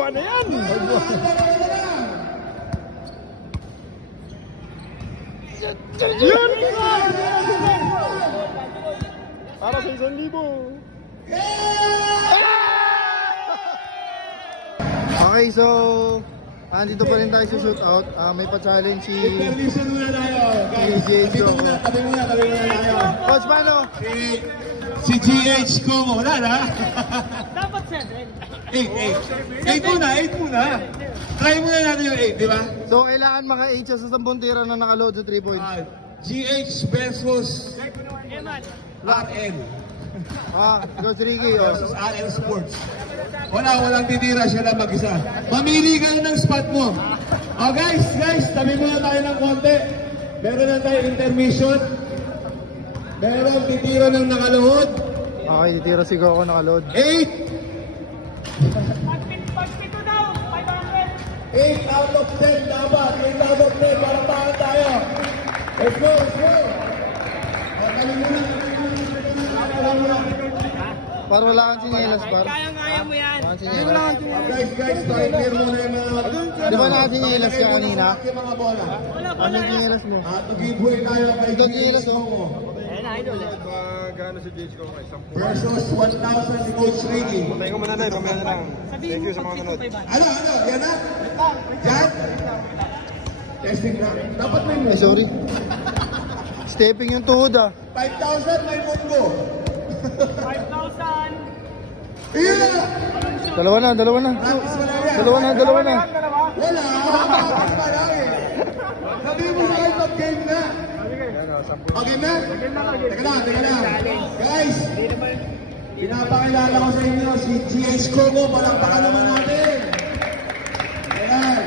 buwan na yan. Yun! Para sa 1,000. Okay, so andito pa rin tayo sa shootout. May pa-challenge si Intermission muna tayo, guys. Tabi muna tayo. Coach, paano? Si GH ko, wala na. Dapat 7. 8 muna. Try muna natin yung 8, di ba? So kailangan maka-8 siya sa 10 tira na nakaload sa 3 points. GH versus RN. Coach Ricky, Versus RN Sports. Walang titira siya na mag-isa. Mamili ka ng spot mo. Oh guys, tabi muna tayo ng konti. Meron na tayo intermission. Meron titira ng nakalood. Okay, titira si Coco nakaload. 8 out of 10 dapat. 8 out of 10 para tahan tayo. Let's go. Para wala kang sinyelas, par. Kaya mo yan. Guys, clear muna yung mga... Di ba nakasinyelas ka kanina? Mga bola. Ano yung sinyelas mo? To give way tayo kay Ito sinyelas mo. Ayan na, idol. Gano'n si GH ko kay 10. Versus 1,000 si Coach Ricky. Patayin ko muna na, pamaya na lang. Thank you sa mga nanood. Ano? Yan na? Yan? Testing lang. Dapat may Ay, sorry. Stepping yung tuhod 5,000 may mungo. 5,000. Yeah! Dalawa na. Practice mo lang yan. Dalawa na. Wala! Marami. Sabi mo sa akin mag-game na. Okay na? Teka lang. Guys, pinapakilala ko sa inyo si GH Coco. Palakpakan naman natin. Ayan.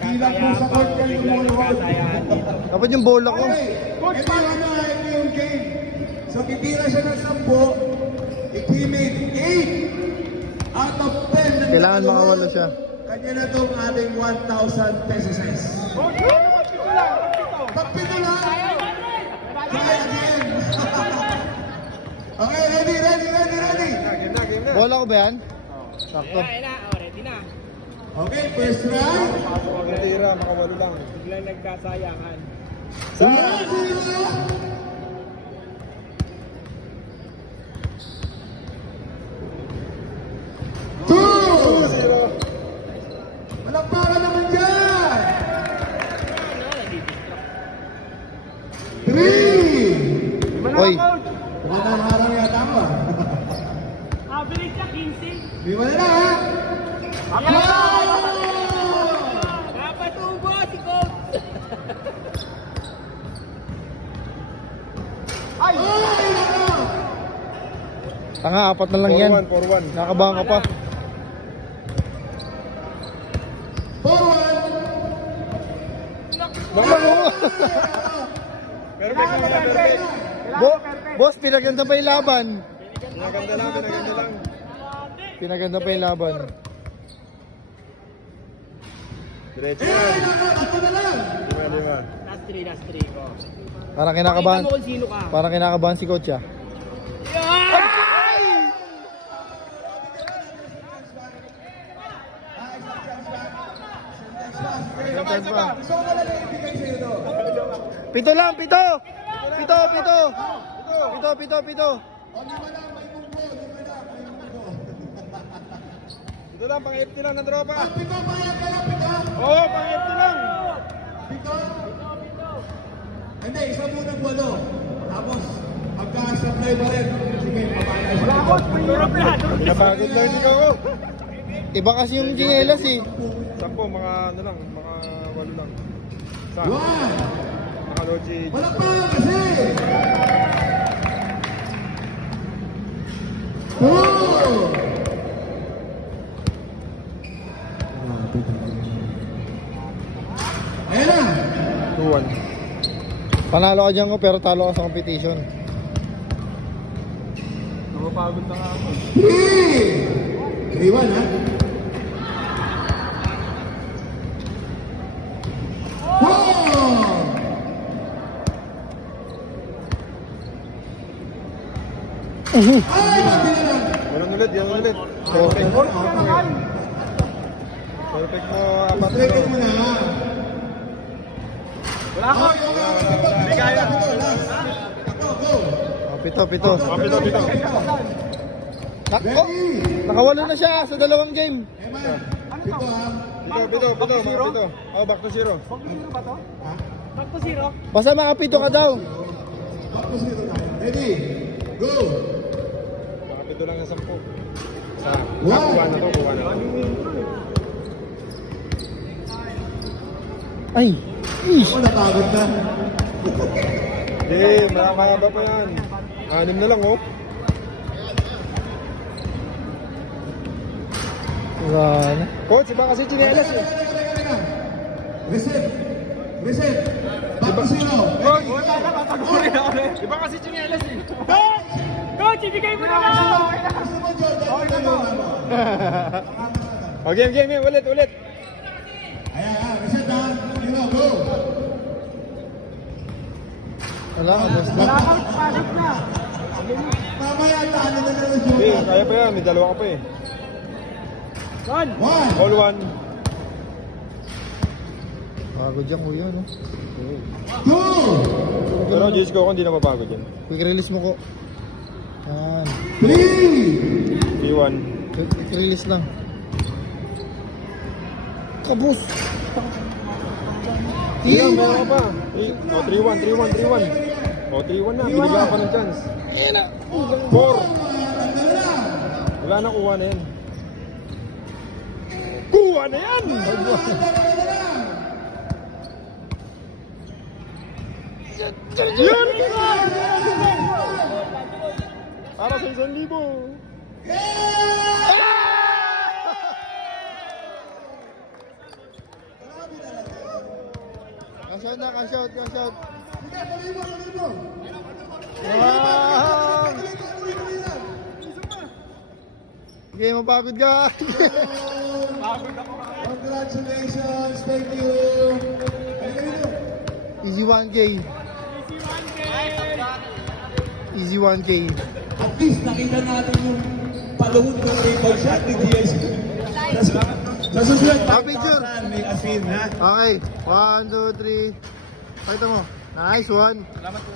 Hindi lang po sa court yan yung wall. Dapat yung bola ko. Okay. Ito yung game. So, titira siya ng 10. If he made 8 out of 10. Kailangan makawala siya. Kanya na itong ating 1,000 pesos. Pagpito lang. Kaya din. Okay, ready. Bola ko ba yan? Sakto. Ready na. Okay, first round. Tira, makawalo lang. Biglang nagkasayangan. 0-0. Malakpakan naman dyan! 3! Oy, Harang yata mo. Average na 15. Di ba na ha? Dapat ubo si Coach. Ay! tanga, 4 na lang yan. 4-1. Nakabahan ka pa. Boss, pinaganda pa yung laban. Pinaganda lang. Pinaganda pa yung laban. Diretso yan. Lima. Last 3 ko. Parang kinakabahan. Kita mo kung sino ka. Parang kinakabahan si coach ah. Pito lang, pito. Ito lang, pang-FT lang ng tropa. Pito pa yan kaya, pito? Oo, pang-FT lang. Pito? Hindi, isa muna 8. Tapos, pagka-supply ba rin? Sige, papayag siya. Pinapagod lang si Coco. Iba kasi yung gingelas eh. 10, mga ano lang, mga 8 lang. Sa 1! nakaload si... Wala pa kasi! 2! Ayan na! 2-1. Panalo ka dyan ko pero talo ka sa competition. Napapagod na nga ako. 3! 3-1 ha? 4! Ay, Walang ulit, yan ulit. Oh. Perfect mo, apat Strike ano. mo na. Wala ko. Hindi kaya. Go. Pito, pito. Pito. Nakawalo na siya sa dalawang game. Eman. Pito ha. Pito. Oh, back to zero. Back to zero. Basta makapito ka daw. Tapos dito tayo. Ready? Go. Pito lang ng 10. Sa One. kuha na to. Ay. Ish. Ako napagod na. Hindi, makakaba pa yan. 6 na lang, oh. Wala na. Coach, iba kasi chinelas eh. Teka. Reset. Back to zero. Coach, iba kasi chinelas eh. Coach, ibigay mo na lang. Gusto mo, Jordan? Oh, game, ulit. Ayan, reset ha. Zero, go. Wala ka, boss. Palit na. Mamaya, talo na ng Hindi, Jordan. kaya pa yan. May dalawa ka pa eh. One. One. All one. Pagod yan, kuya, no? Two. Pero Jis ko, hindi na mapagod yan. Quick release mo ko. Yan. Three. 3-1. Quick release lang. Kabus! Meron ka pa. 3-1. Oh, 3-1 na. Binigyan ka pa ng chance. 4. Wala na, kuha na yan. Kuha na yan! Yun! Para sa 1,000. Cash out na, cash out. Tuloy mo. Wow! Sige, mapagod ka. Congratulations. Thank you. Easy 1K. Easy 1K. At least nakita natin yung paluhod ng rebound shot ni GS. Sa susunod, Picture. may asin ha. Okay. 1, 2, 3. Pakita mo. Nice one. Salamat po.